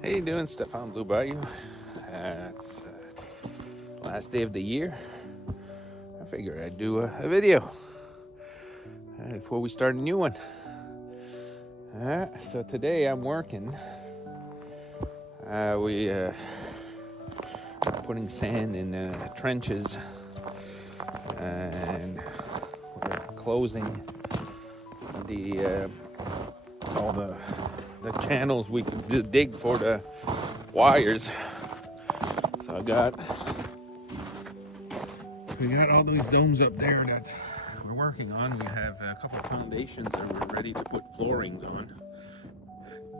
How you doing, Stefan Blue Bayou? It's last day of the year. I figured I'd do a video before we start a new one. So today I'm working. We putting sand in trenches, and we're closing all the channels we could dig for the wires. So we got all these domes up there that we're working on. We have a couple of foundations that we're ready to put floorings on.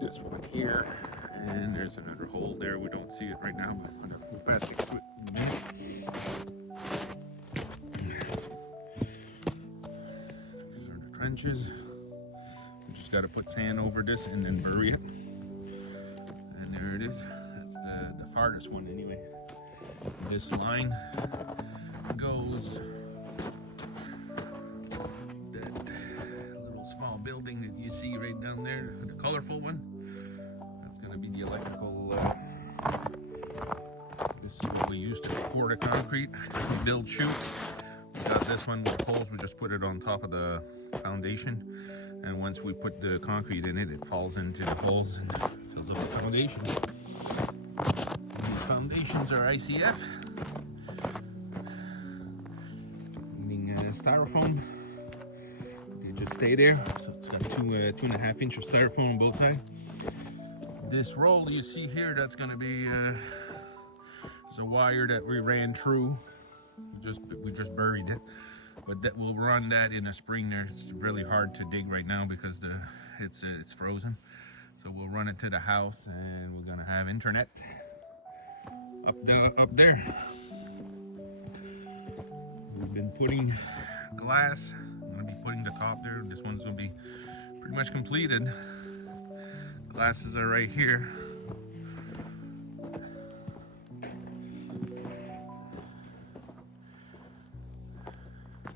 This one here, and there's another hole there. We don't see it right now, but I'm gonna pass it through in a minute. These are the trenches. We just got to put sand over this and then bury it. And there it is. That's the farthest one anyway. This line goes that little small building that you see right down there, the colorful one. That's going to be the electrical. This is what we use to pour the concrete, build chutes. We got this one with holes. We just put it on top of the foundation, and once we put the concrete in it, it falls into the holes and fills up the foundation. Foundations are ICF, meaning styrofoam. They just stay there. So it's got 2.5 inch of styrofoam on both sides. This roll you see here, that's going to be it's a wire that we ran through. We just buried it, but that we'll run that in a spring. There, it's really hard to dig right now because it's frozen. So we'll run it to the house, and we're going to have internet up there. We've been putting glass. I'm going to be putting the top there. This one's going to be pretty much completed. Glasses are right here.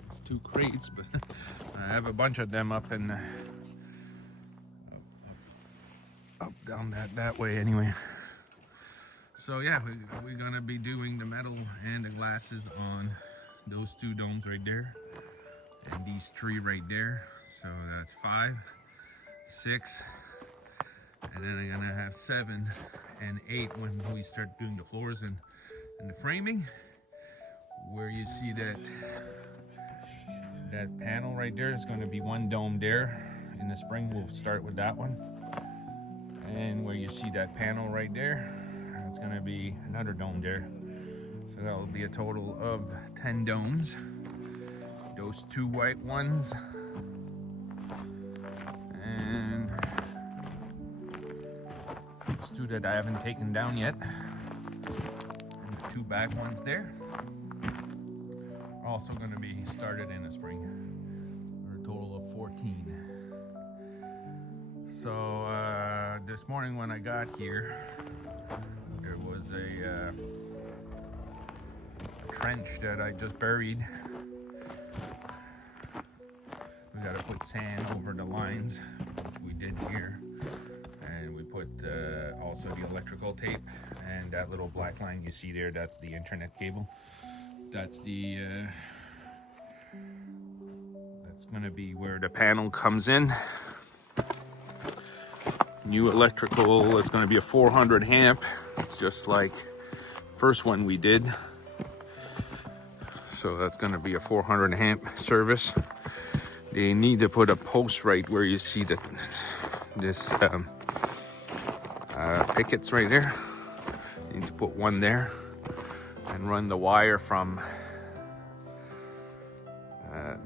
It's 2 crates, but I have a bunch of them up and up down that way anyway. So yeah, we're gonna be doing the metal and the glasses on those 2 domes right there, and these 3 right there. So that's 5, 6, and then I'm gonna have 7 and 8 when we start doing the floors and the framing. Where you see that panel right there is going to be 1 dome there. In the spring we'll start with that one, and where you see that panel right there, it's going to be another dome there. So that will be a total of 10 domes. Those 2 white ones, and these 2 that I haven't taken down yet, and the 2 back ones there are also going to be started in the spring, for a total of 14. So this morning when I got here, there was a trench that I just buried. We got to put sand over the lines, which we did here, and we put also the electrical tape, and that little black line you see there, that's the internet cable. That's that's going to be where the panel comes in. New electrical, it's going to be a 400 amp. It's just like first one we did. So that's going to be a 400 amp service. They need to put a post right where you see that this pickets right there. You need to put 1 there and run the wire from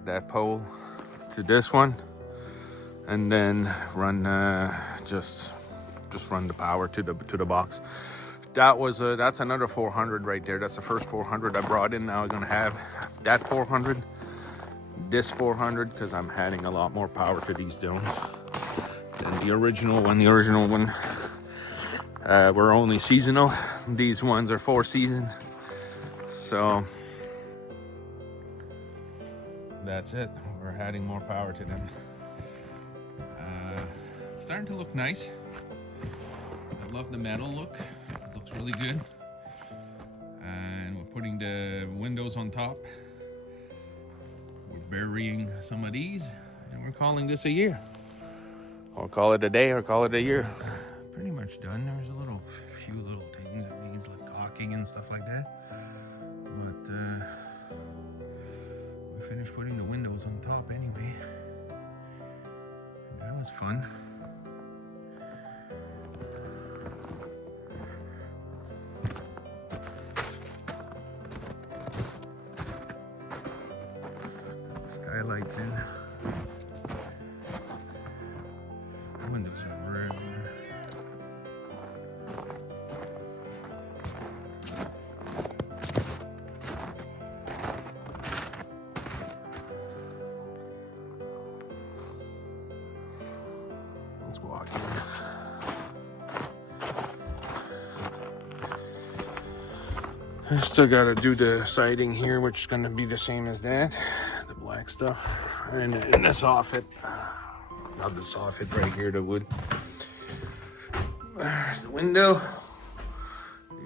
that pole to this one, and then run just run the power to the box. That's another 400 right there. That's the first 400 I brought in. Now I'm gonna have that 400, this 400, because I'm adding a lot more power to these domes than the original one. The original one were only seasonal. These ones are 4 seasons. So that's it. We're adding more power to them. It's starting to look nice. It love the metal look. It looks really good. And we're putting the windows on top. We're burying some of these, and we're calling this a year. Or call it a day, or call it a year. Pretty much done. There's a few little things that needs, like caulking and stuff like that. But we finished putting the windows on top anyway. And that was fun. Skylights in. The windows are rare. Let's walk in. I still gotta do the siding here, which is gonna be the same as that. The black stuff. And the soffit. Not the soffit right here, the wood. There's the window.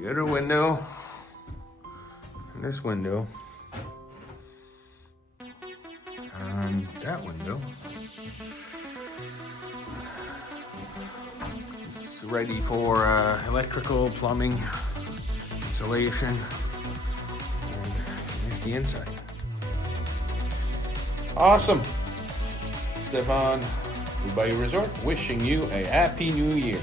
The other window. And this window. And that window. It's ready for electrical, plumbing, insulation, and there's the inside. Awesome. Stefan, Dubai Resort, wishing you a happy new year.